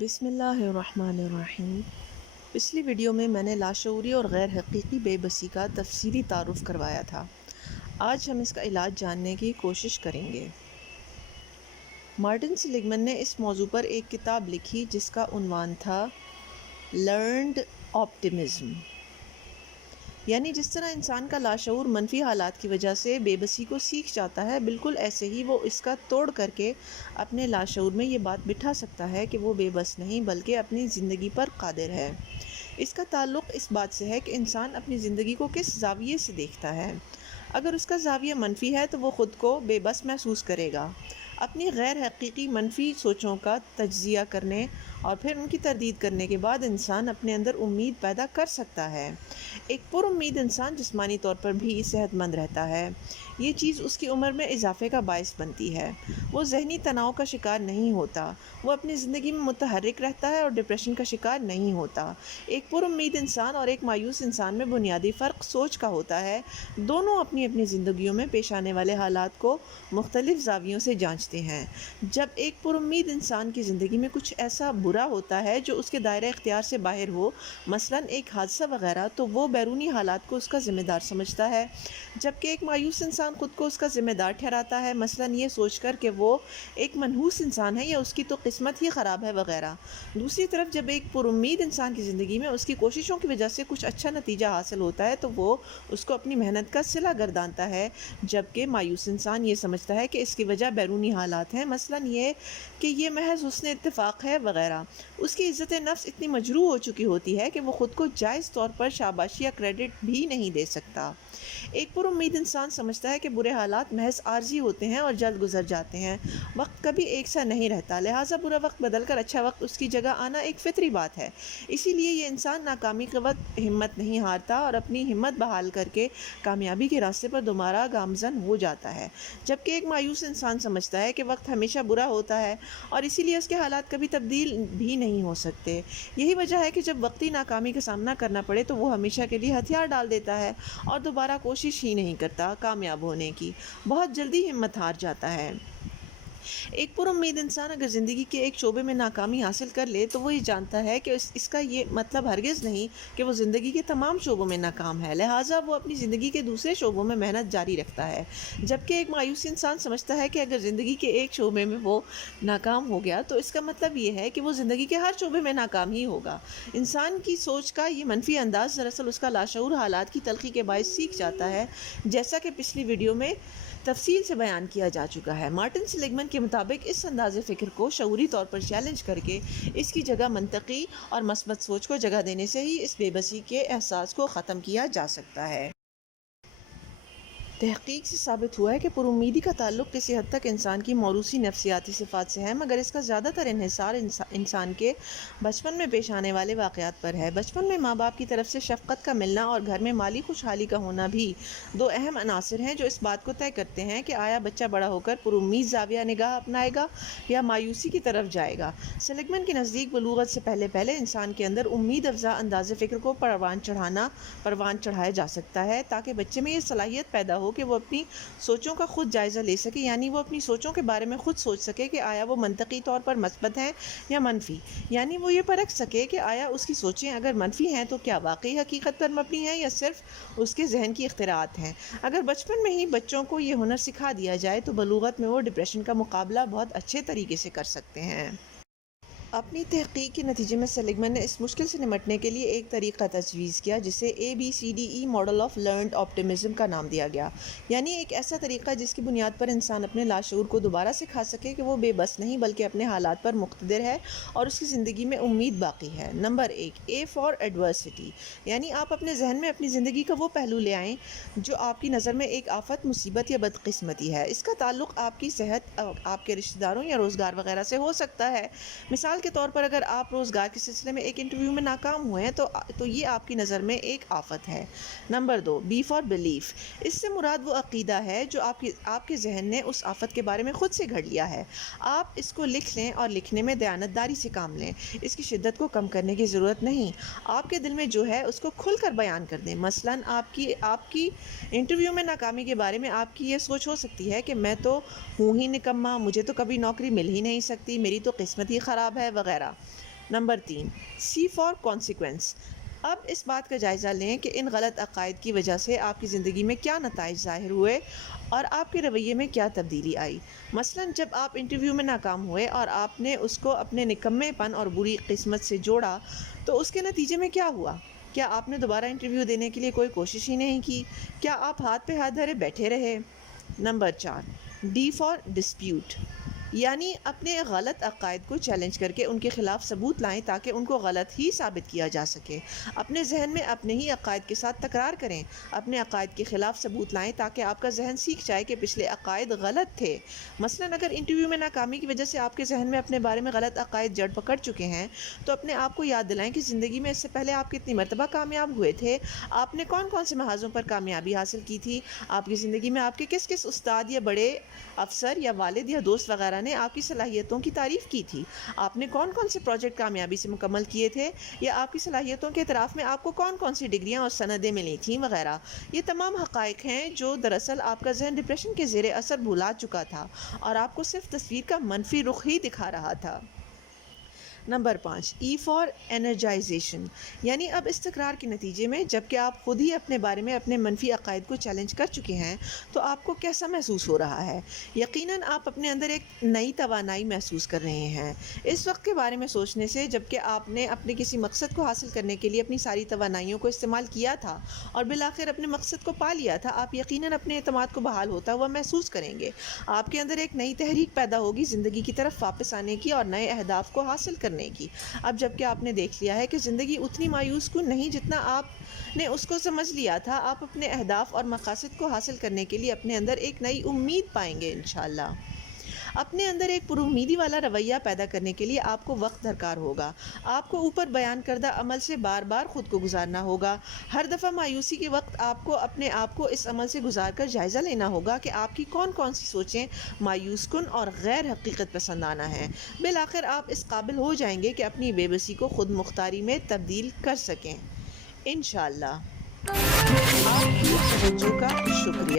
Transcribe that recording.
بسم اللہ الرحمن الرحیم۔ پچھلی ویڈیو میں نے لاشعوری اور غیر حقیقی بے بسی کا تفصیلی تعارف کروایا تھا۔ آج ہم اس کا علاج جاننے کی کوشش کریں گے۔ مارٹن سیلیگمن نے اس موضوع پر ایک کتاب لکھی جس کا عنوان تھا لرنڈ آپٹمزم، یعنی جس طرح انسان کا لاشعور منفی حالات کی وجہ سے بے بسی کو سیکھ جاتا ہے، بالکل ایسے ہی وہ اس کا توڑ کر کے اپنے لاشعور میں یہ بات بٹھا سکتا ہے کہ وہ بے بس نہیں بلکہ اپنی زندگی پر قادر ہے۔ اس کا تعلق اس بات سے ہے کہ انسان اپنی زندگی کو کس زاویے سے دیکھتا ہے۔ اگر اس کا زاویہ منفی ہے تو وہ خود کو بے بس محسوس کرے گا۔ اپنی غیر حقیقی منفی سوچوں کا تجزیہ کرنے اور پھر ان کی تردید کرنے کے بعد انسان اپنے اندر امید پیدا کر سکتا ہے۔ ایک پر امید انسان جسمانی طور پر بھی صحت مند رہتا ہے۔ یہ چیز اس کی عمر میں اضافے کا باعث بنتی ہے۔ وہ ذہنی تناؤ کا شکار نہیں ہوتا۔ وہ اپنی زندگی میں متحرک رہتا ہے اور ڈپریشن کا شکار نہیں ہوتا۔ ایک پر امید انسان اور ایک مایوس انسان میں بنیادی فرق سوچ کا ہوتا ہے۔ دونوں اپنی اپنی زندگیوں میں پیش آنے والے حالات کو مختلف زاویوں سے جانچتے ہیں۔ جب ایک پر امید انسان کی زندگی میں کچھ ایسا برا ہوتا ہے جو اس کے دائرہ اختیار سے باہر ہو، مثلاً ایک حادثہ وغیرہ، تو وہ بیرونی حالات کو اس کا ذمہ دار سمجھتا ہے، جبکہ ایک مایوس انسان خود کو اس کا ذمہ دار ٹھہراتا ہے، مثلاً یہ سوچ کر کہ وہ ایک منحوس انسان ہے یا اس کی تو قسمت ہی خراب ہے وغیرہ۔ دوسری طرف جب ایک پر امید انسان کی زندگی میں اس کی کوششوں کی وجہ سے کچھ اچھا نتیجہ حاصل ہوتا ہے تو وہ اس کو اپنی محنت کا صلہ گردانتا ہے، جبکہ مایوس انسان یہ سمجھتا ہے کہ اس کی وجہ بیرونی حالات ہیں، مثلاً یہ کہ یہ محض حسن اتفاق ہے وغیرہ۔ اس کی عزت نفس اتنی مجروح ہو چکی ہوتی ہے کہ وہ خود کو جائز طور پر شاباشی یا کریڈٹ بھی نہیں دے سکتا۔ ایک پر امید انسان سمجھتا ہے کہ برے حالات محض عارضی ہوتے ہیں اور جلد گزر جاتے ہیں، وقت کبھی ایک سا نہیں رہتا، لہٰذا برا وقت بدل کر اچھا وقت اس کی جگہ آنا ایک فطری بات ہے۔ اسی لیے یہ انسان ناکامی کے وقت ہمت نہیں ہارتا اور اپنی ہمت بحال کر کے کامیابی کے راستے پر دوبارہ گامزن ہو جاتا ہے، جبکہ ایک مایوس انسان سمجھتا ہے کہ وقت ہمیشہ برا ہوتا ہے اور اسی لیے اس کے حالات کبھی تبدیل بھی نہیں ہو سکتے۔ یہی وجہ ہے کہ جب وقتی ناکامی کا سامنا کرنا پڑے تو وہ ہمیشہ کے لیے ہتھیار ڈال دیتا ہے اور دوبارہ کوشش ہی نہیں کرتا کامیاب ہونے کی، بہت جلدی ہمت ہار جاتا ہے۔ ایک پر امید انسان اگر زندگی کے ایک شعبے میں ناکامی حاصل کر لے تو وہ یہ جانتا ہے کہ اس کا یہ مطلب ہرگز نہیں کہ وہ زندگی کے تمام شعبوں میں ناکام ہے، لہٰذا وہ اپنی زندگی کے دوسرے شعبوں میں محنت جاری رکھتا ہے، جبکہ ایک مایوس انسان سمجھتا ہے کہ اگر زندگی کے ایک شعبے میں وہ ناکام ہو گیا تو اس کا مطلب یہ ہے کہ وہ زندگی کے ہر شعبے میں ناکام ہی ہوگا۔ انسان کی سوچ کا یہ منفی انداز دراصل اس کا لاشعور حالات کی تلخی کے باعث سیکھ جاتا ہے، جیسا کہ پچھلی ویڈیو میں تفصیل سے بیان کیا جا چکا ہے۔ مارٹن سیلیگمن کے مطابق اس انداز فکر کو شعوری طور پر چیلنج کر کے اس کی جگہ منطقی اور مثبت سوچ کو جگہ دینے سے ہی اس بے بسی کے احساس کو ختم کیا جا سکتا ہے۔ تحقیق سے ثابت ہوا ہے کہ پر امیدی کا تعلق کسی حد تک انسان کی موروثی نفسیاتی صفات سے ہے، مگر اس کا زیادہ تر انحصار انسان کے بچپن میں پیش آنے والے واقعات پر ہے۔ بچپن میں ماں باپ کی طرف سے شفقت کا ملنا اور گھر میں مالی خوشحالی کا ہونا بھی دو اہم عناصر ہیں جو اس بات کو طے کرتے ہیں کہ آیا بچہ بڑا ہو کر پر امید زاویہ نگاہ اپنائے گا یا مایوسی کی طرف جائے گا۔ سیلیگمن کے نزدیک بلوغت سے پہلے انسان کے اندر امید افزا انداز فکر کو پروان چڑھایا جا سکتا ہے تاکہ بچے میں یہ صلاحیت پیدا ہو کہ وہ اپنی سوچوں کا خود جائزہ لے سکے، یعنی وہ اپنی سوچوں کے بارے میں خود سوچ سکے کہ آیا وہ منطقی طور پر مثبت ہیں یا منفی، یعنی وہ یہ پرکھ سکے کہ آیا اس کی سوچیں اگر منفی ہیں تو کیا واقعی حقیقت پر مبنی ہیں یا صرف اس کے ذہن کی اختراعات ہیں۔ اگر بچپن میں ہی بچوں کو یہ ہنر سکھا دیا جائے تو بلوغت میں وہ ڈپریشن کا مقابلہ بہت اچھے طریقے سے کر سکتے ہیں۔ اپنی تحقیق کے نتیجے میں سیلیگمن نے اس مشکل سے نمٹنے کے لیے ایک طریقہ تجویز کیا جسے ABCDE model of learned optimism کا نام دیا گیا، یعنی ایک ایسا طریقہ جس کی بنیاد پر انسان اپنے لاشعور کو دوبارہ سکھا سکے کہ وہ بے بس نہیں بلکہ اپنے حالات پر مقتدر ہے اور اس کی زندگی میں امید باقی ہے۔ نمبر 1، A فار ایڈورسٹی، یعنی آپ اپنے ذہن میں اپنی زندگی کا وہ پہلو لے آئیں جو آپ کی نظر میں ایک آفت، مصیبت یا بدقسمتی ہے۔ اس کا تعلق آپ کی صحت، آپ کے رشتہ داروں یا روزگار وغیرہ سے ہو سکتا ہے۔ مثال کے طور پر اگر آپ روزگار کے سلسلے میں ایک انٹرویو میں ناکام ہوئے ہیں تو یہ آپ کی نظر میں ایک آفت ہے۔ نمبر 2، B فار بلیف، اس سے مراد وہ عقیدہ ہے جو آپ کے ذہن نے اس آفت کے بارے میں خود سے گھڑ لیا ہے۔ آپ اس کو لکھ لیں اور لکھنے میں دیانتداری سے کام لیں، اس کی شدت کو کم کرنے کی ضرورت نہیں، آپ کے دل میں جو ہے اس کو کھل کر بیان کر دیں۔ مثلاً آپ کی انٹرویو میں ناکامی کے بارے میں آپ کی یہ سوچ ہو سکتی ہے کہ میں تو ہوں ہی نکما، مجھے تو کبھی نوکری مل ہی نہیں سکتی، میری تو قسمت ہی خراب ہے وغیرہ۔ Number 3، see for consequence. اب اس بات کا جائزہ لیں کہ ان غلط عقائد کی وجہ سے آپ کی زندگی میں کیا نتائج ظاہر ہوئے اور آپ کے رویے میں کیا تبدیلی آئی۔ مثلاً جب آپ انٹرویو میں ناکام ہوئے اور آپ نے اس کو اپنے نکمے پن اور بری قسمت سے جوڑا تو اس کے نتیجے میں کیا ہوا؟ کیا آپ نے دوبارہ انٹرویو دینے کے لیے کوئی کوشش ہی نہیں کی؟ کیا آپ ہاتھ پہ ہاتھ دھرے بیٹھے رہے؟ نمبر 4، ڈی فار ڈسپیوٹ، یعنی اپنے غلط عقائد کو چیلنج کر کے ان کے خلاف ثبوت لائیں تاکہ ان کو غلط ہی ثابت کیا جا سکے۔ اپنے ذہن میں اپنے ہی عقائد کے ساتھ تکرار کریں، اپنے عقائد کے خلاف ثبوت لائیں تاکہ آپ کا ذہن سیکھ جائے کہ پچھلے عقائد غلط تھے۔ مثلاً اگر انٹرویو میں ناکامی کی وجہ سے آپ کے ذہن میں اپنے بارے میں غلط عقائد جڑ پکڑ چکے ہیں تو اپنے آپ کو یاد دلائیں کہ زندگی میں اس سے پہلے آپ کتنی مرتبہ کامیاب ہوئے تھے، آپ نے کون کون سے محاذوں پر کامیابی حاصل کی تھی، آپ کی زندگی میں آپ کے کس کس استاد یا بڑے افسر یا والد یا دوست وغیرہ نے آپ کی صلاحیتوں کی تعریف کی تھی، آپ نے کون کون سے پروجیکٹ کامیابی سے مکمل کیے تھے، یا آپ کی صلاحیتوں کے اعتراف میں آپ کو کون کون سی ڈگریاں اور سندیں ملی تھیں وغیرہ۔ یہ تمام حقائق ہیں جو دراصل آپ کا ذہن ڈپریشن کے زیر اثر بھلا چکا تھا اور آپ کو صرف تصویر کا منفی رخ ہی دکھا رہا تھا۔ نمبر 5، ای فار انرجائزیشن، یعنی اب اس تکرار کے نتیجے میں جب کہ آپ خود ہی اپنے بارے میں اپنے منفی عقائد کو چیلنج کر چکے ہیں تو آپ کو کیسا محسوس ہو رہا ہے؟ یقیناً آپ اپنے اندر ایک نئی توانائی محسوس کر رہے ہیں۔ اس وقت کے بارے میں سوچنے سے جب کہ آپ نے اپنے کسی مقصد کو حاصل کرنے کے لیے اپنی ساری توانائیوں کو استعمال کیا تھا اور بالآخر اپنے مقصد کو پا لیا تھا، آپ یقیناً اپنے اعتماد کو بحال ہوتا ہوا محسوس کریں گے۔ آپ کے اندر ایک نئی تحریک پیدا ہوگی زندگی کی طرف واپس آنے کی اور نئے اہداف کو حاصل کرنے کی۔ اب جب کہ آپ نے دیکھ لیا ہے کہ زندگی اتنی مایوس کن نہیں جتنا آپ نے اس کو سمجھ لیا تھا، آپ اپنے اہداف اور مقاصد کو حاصل کرنے کے لیے اپنے اندر ایک نئی امید پائیں گے انشاءاللہ۔ اپنے اندر ایک پر امیدی والا رویہ پیدا کرنے کے لیے آپ کو وقت درکار ہوگا۔ آپ کو اوپر بیان کردہ عمل سے بار بار خود کو گزارنا ہوگا۔ ہر دفعہ مایوسی کے وقت آپ کو اپنے آپ کو اس عمل سے گزار کر جائزہ لینا ہوگا کہ آپ کی کون کون سی سوچیں مایوس کن اور غیر حقیقت پسندانہ ہیں۔ بالآخر آپ اس قابل ہو جائیں گے کہ اپنی بے بسی کو خود مختاری میں تبدیل کر سکیں انشاءاللہ۔ آپ کی توجہ کا شکریہ۔